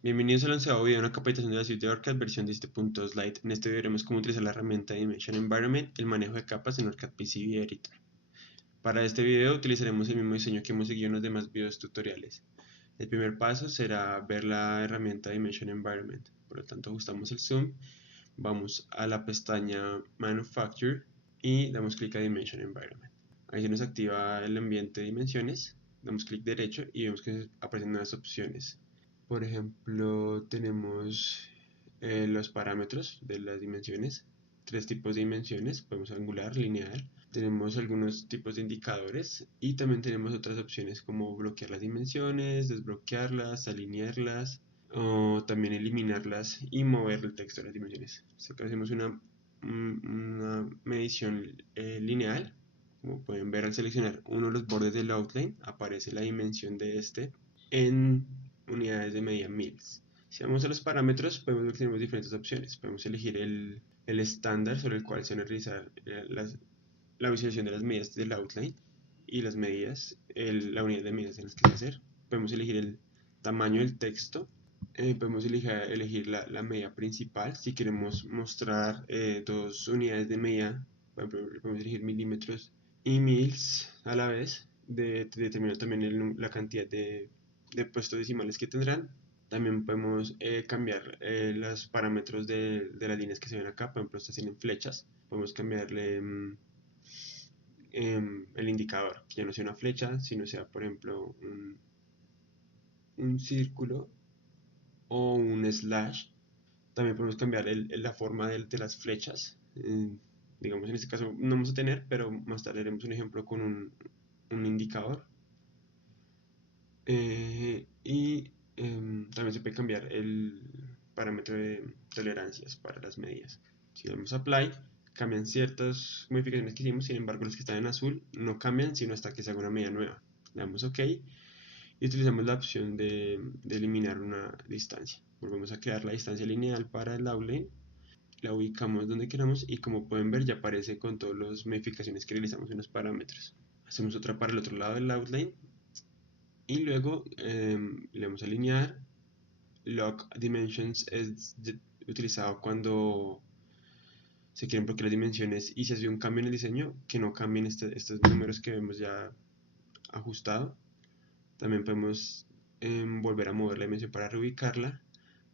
Bienvenidos al onceavo video de una capacitación de la suite de OrCAD versión 17.2 Lite. En este video veremos cómo utilizar la herramienta Dimension Environment y el manejo de capas en OrCAD PCB Editor. Para este video utilizaremos el mismo diseño que hemos seguido en los demás videos tutoriales. El primer paso será ver la herramienta Dimension Environment. Por lo tanto, ajustamos el zoom, vamos a la pestaña Manufacture y damos clic a Dimension Environment. Ahí se nos activa el ambiente de dimensiones, damos clic derecho y vemos que aparecen nuevas opciones. Por ejemplo, tenemos los parámetros de las dimensiones, tres tipos de dimensiones, podemos angular, lineal, tenemos algunos tipos de indicadores y también tenemos otras opciones como bloquear las dimensiones, desbloquearlas, alinearlas o también eliminarlas y mover el texto de las dimensiones. Si acá hacemos una medición lineal, como pueden ver al seleccionar uno de los bordes del outline, aparece la dimensión de este en unidades de medida mils. Si vamos a los parámetros, podemos ver que tenemos diferentes opciones. Podemos elegir el estándar sobre el cual se van a realizar la visualización de las medidas del outline y las medidas, la unidad de medidas en las que se va a hacer. Podemos elegir el tamaño del texto. Podemos elegir la medida principal. Si queremos mostrar dos unidades de medida, por ejemplo, podemos elegir milímetros y mils a la vez. Determinar también la cantidad de puestos decimales que tendrán. También podemos cambiar los parámetros de las líneas que se ven acá. Por ejemplo, estas tienen flechas. Podemos cambiarle el indicador, que ya no sea una flecha, sino sea, por ejemplo, un círculo o un slash. También podemos cambiar la forma de las flechas. Digamos, en este caso no vamos a tener, pero más tarde haremos un ejemplo con un indicador. Y también se puede cambiar el parámetro de tolerancias para las medidas. Si damos Apply, cambian ciertas modificaciones que hicimos, sin embargo los que están en azul no cambian sino hasta que se haga una medida nueva. Le damos OK y utilizamos la opción de eliminar una distancia. Volvemos a crear la distancia lineal para el outline, la ubicamos donde queramos y como pueden ver ya aparece con todas las modificaciones que realizamos en los parámetros. Hacemos otra para el otro lado del outline y luego le vamos a alinear. Lock Dimensions es utilizado cuando se quieren bloquear las dimensiones y se hace un cambio en el diseño que no cambien estos números que vemos ya ajustado. También podemos volver a mover la dimensión para reubicarla,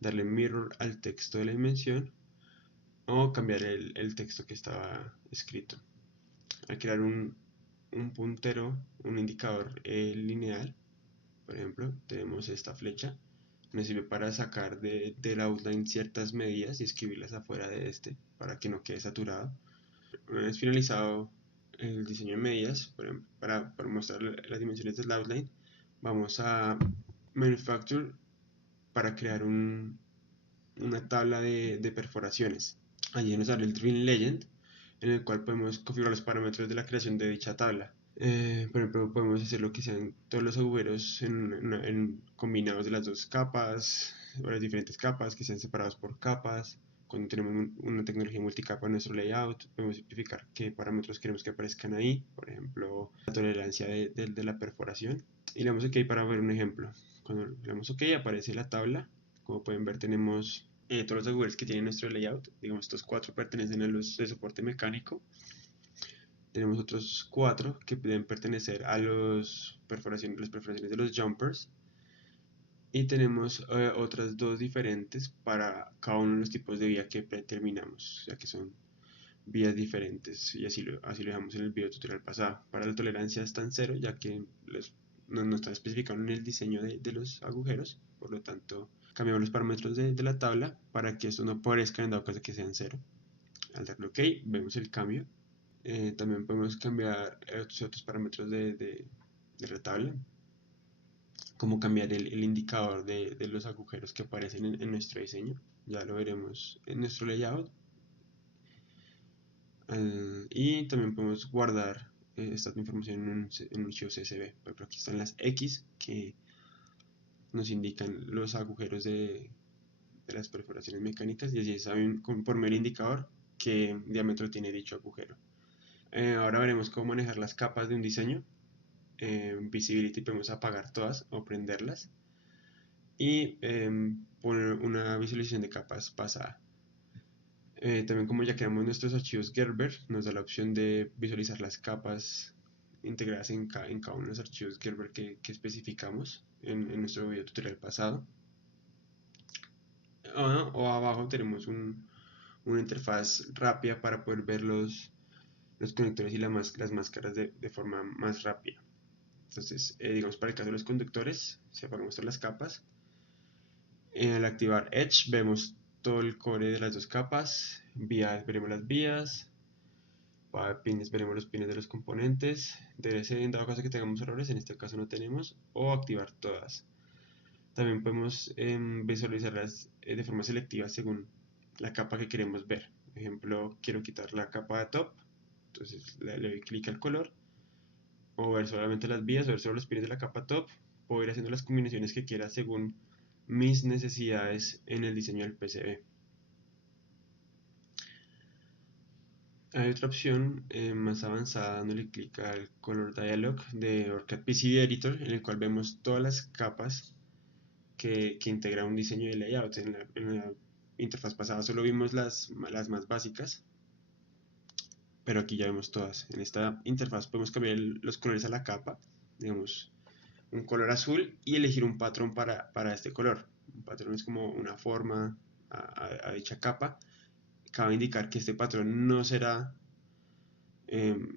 darle mirror al texto de la dimensión o cambiar el texto que estaba escrito. Al crear un puntero, un indicador lineal, por ejemplo, tenemos esta flecha. Me sirve para sacar del outline ciertas medidas y escribirlas afuera de este para que no quede saturado. Una vez finalizado el diseño de medidas, para mostrar las dimensiones del outline, vamos a Manufacture para crear una tabla de perforaciones. Allí nos sale el Drill Legend, en el cual podemos configurar los parámetros de la creación de dicha tabla. Por ejemplo, podemos hacer lo que sean todos los agujeros combinados de las dos capas, o las diferentes capas, que sean separados por capas. Cuando tenemos una tecnología multicapa en nuestro layout, podemos simplificar qué parámetros queremos que aparezcan ahí. Por ejemplo, la tolerancia de la perforación. Y le damos OK para ver un ejemplo. Cuando le damos OK aparece la tabla. Como pueden ver, tenemos todos los agujeros que tiene nuestro layout. Digamos, estos 4 pertenecen a los de soporte mecánico. Tenemos otros 4 que pueden pertenecer a las perforaciones de los jumpers. Y tenemos otras 2 diferentes para cada uno de los tipos de vía que predeterminamos, ya que son vías diferentes. Y así lo dejamos en el video tutorial pasado. Para la tolerancia está en 0, ya que no está especificado en el diseño de los agujeros. Por lo tanto, cambiamos los parámetros de la tabla para que esto no aparezca en dado caso de que sean 0. Al darle OK, vemos el cambio. También podemos cambiar otros parámetros de la tabla, como cambiar el indicador de los agujeros que aparecen en nuestro diseño. Ya lo veremos en nuestro layout. Y también podemos guardar esta información en un archivo CSV. Por ejemplo, aquí están las X que nos indican los agujeros de las perforaciones mecánicas y así saben por medio del indicador qué diámetro tiene dicho agujero. Ahora veremos cómo manejar las capas de un diseño. Visibility podemos apagar todas o prenderlas. y poner una visualización de capas pasada. También, como ya creamos nuestros archivos Gerber, nos da la opción de visualizar las capas integradas en cada uno de los archivos Gerber que especificamos en nuestro video tutorial pasado. O abajo tenemos una interfaz rápida para poder ver los conectores y las máscaras de forma más rápida. Entonces, digamos, para el caso de los conductores, si apagamos todas las capas, al activar Edge vemos todo el core de las dos capas, vías veremos las vías, para pines veremos los pines de los componentes, DLC en dado caso que tengamos errores, en este caso no tenemos, o activar todas. También podemos visualizarlas de forma selectiva según la capa que queremos ver. Por ejemplo, quiero quitar la capa de top, entonces le doy clic al color, o ver solamente las vías, o ver solo los pines de la capa top, o ir haciendo las combinaciones que quiera según mis necesidades en el diseño del PCB. Hay otra opción más avanzada dándole clic al Color Dialog de OrCAD PCB Editor, en el cual vemos todas las capas que integra un diseño de layout. En la interfaz pasada solo vimos las más básicas, pero aquí ya vemos todas. En esta interfaz podemos cambiar los colores a la capa, digamos un color azul, y elegir un patrón para este color. Un patrón es como una forma a dicha capa. Cabe indicar que este patrón no será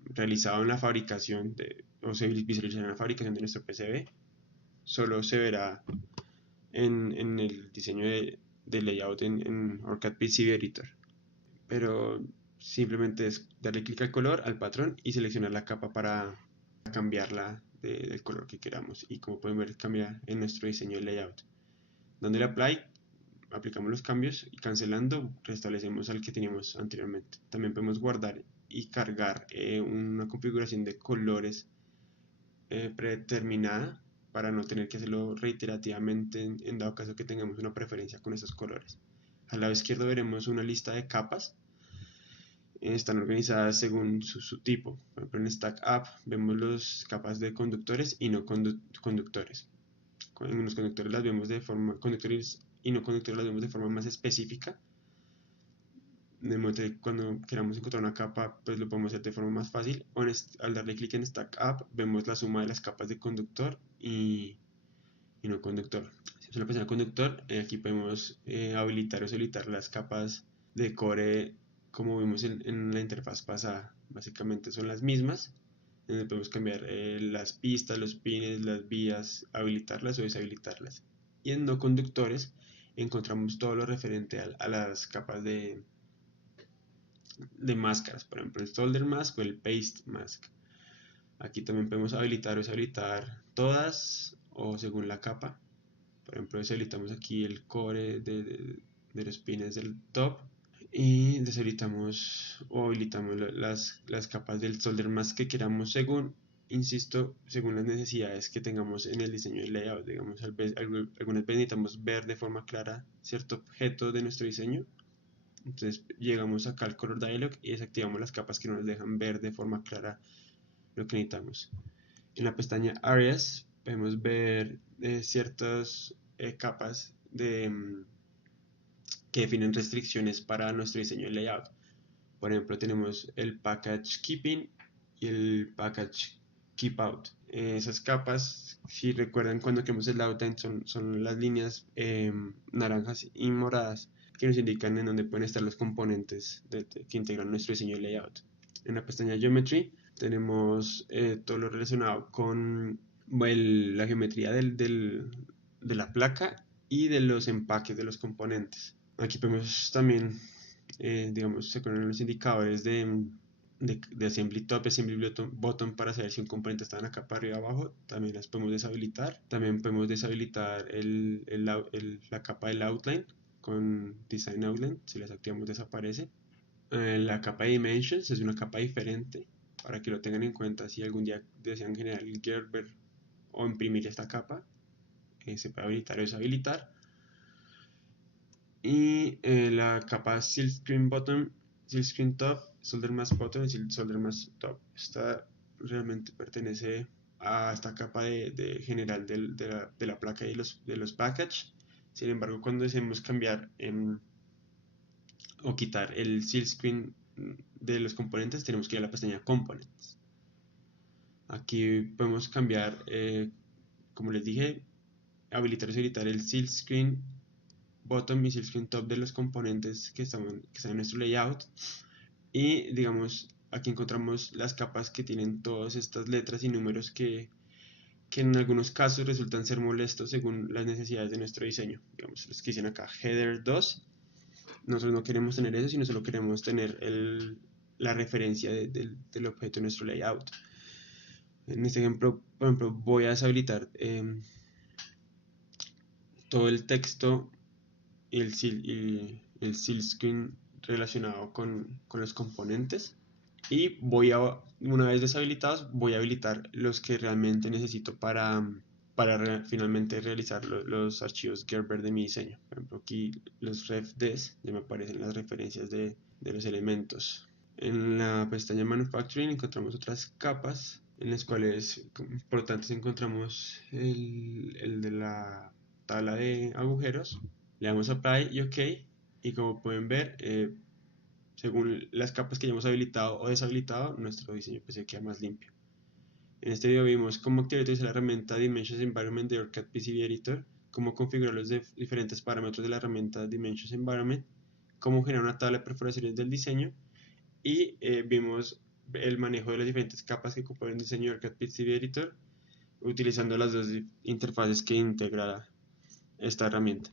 realizado en la fabricación o se visualizará en la fabricación de nuestro PCB, solo se verá en el diseño de layout en OrCAD PCB Editor. Pero simplemente es darle clic al color, al patrón, y seleccionar la capa para cambiarla del color que queramos. Y como pueden ver, cambia en nuestro diseño de layout. Dándole Apply, aplicamos los cambios y cancelando, restablecemos al que teníamos anteriormente. También podemos guardar y cargar una configuración de colores predeterminada para no tener que hacerlo reiterativamente en dado caso que tengamos una preferencia con esos colores. Al lado izquierdo veremos una lista de capas. Están organizadas según su tipo. Por ejemplo, en Stack Up vemos las capas de conductores y no conductores. En los conductores las vemos de forma, conductores y no conductores las vemos de forma más específica. De modo que cuando queramos encontrar una capa, pues lo podemos hacer de forma más fácil. O al darle clic en Stack Up, vemos la suma de las capas de conductor y no conductor. Si es una persona conductor, aquí podemos habilitar o deshabilitar las capas de core como vimos en la interfaz pasada. Básicamente son las mismas, donde podemos cambiar las pistas, los pines, las vías, habilitarlas o deshabilitarlas. Y en no conductores encontramos todo lo referente a las capas de máscaras, por ejemplo el solder mask o el paste mask. Aquí también podemos habilitar o deshabilitar todas o según la capa. Por ejemplo, deshabilitamos aquí el core de los pines del top y deshabilitamos o habilitamos las capas del solder mask que queramos según, insisto, según las necesidades que tengamos en el diseño del layout. Digamos, algunas veces necesitamos ver de forma clara cierto objeto de nuestro diseño. Entonces llegamos acá al Color Dialog y desactivamos las capas que no nos dejan ver de forma clara lo que necesitamos. En la pestaña Areas podemos ver ciertas capas que definen restricciones para nuestro diseño de layout. Por ejemplo, tenemos el Package Keeping y el Package Keep Out. Esas capas, si recuerdan cuando creamos el outline, son las líneas naranjas y moradas que nos indican en dónde pueden estar los componentes que integran nuestro diseño de layout. En la pestaña Geometry tenemos todo lo relacionado con la geometría de la placa y de los empaques de los componentes. Aquí podemos también, digamos, se ponen los indicadores de Assembly Top, Assembly Bottom para saber si un componente está en la capa arriba o abajo. También las podemos deshabilitar. También podemos deshabilitar la capa del Outline con Design Outline. Si las activamos desaparece. La capa de Dimensions es una capa diferente para que lo tengan en cuenta si algún día desean generar el Gerber o imprimir esta capa. Se puede habilitar o deshabilitar. Y la capa Silkscreen Bottom, Silkscreen Top, Solder Mask Bottom y Solder Mask Top. Esta realmente pertenece a esta capa de general de la placa y de los package. Sin embargo, cuando deseemos cambiar o quitar el seal screen de los componentes, tenemos que ir a la pestaña Components. Aquí podemos cambiar, como les dije, habilitar y deshabilitar el seal screen bottom y seal screen top de los componentes que están en nuestro layout. Y digamos, aquí encontramos las capas que tienen todas estas letras y números que en algunos casos resultan ser molestos según las necesidades de nuestro diseño. Digamos, los que dicen acá header 2, nosotros no queremos tener eso, sino solo queremos tener la referencia del objeto en nuestro layout. En este ejemplo, por ejemplo, voy a deshabilitar todo el texto y el seal screen relacionado con los componentes. Y una vez deshabilitados, voy a habilitar los que realmente necesito para finalmente realizar los archivos Gerber de mi diseño. Por ejemplo, aquí los refdes, ya me aparecen las referencias de los elementos. En la pestaña Manufacturing encontramos otras capas en las cuales, por lo tanto, encontramos el de la tabla de agujeros. Le damos Apply y OK. Y como pueden ver, según las capas que hayamos habilitado o deshabilitado, nuestro diseño pues se queda más limpio. En este video vimos cómo activar y utilizar la herramienta Dimensions Environment de OrCAD PCB Editor, cómo configurar los diferentes parámetros de la herramienta Dimensions Environment, cómo generar una tabla de perforaciones del diseño y vimos el manejo de las diferentes capas que componen el diseño de OrCAD PCB Editor utilizando las dos interfaces que integra esta herramienta.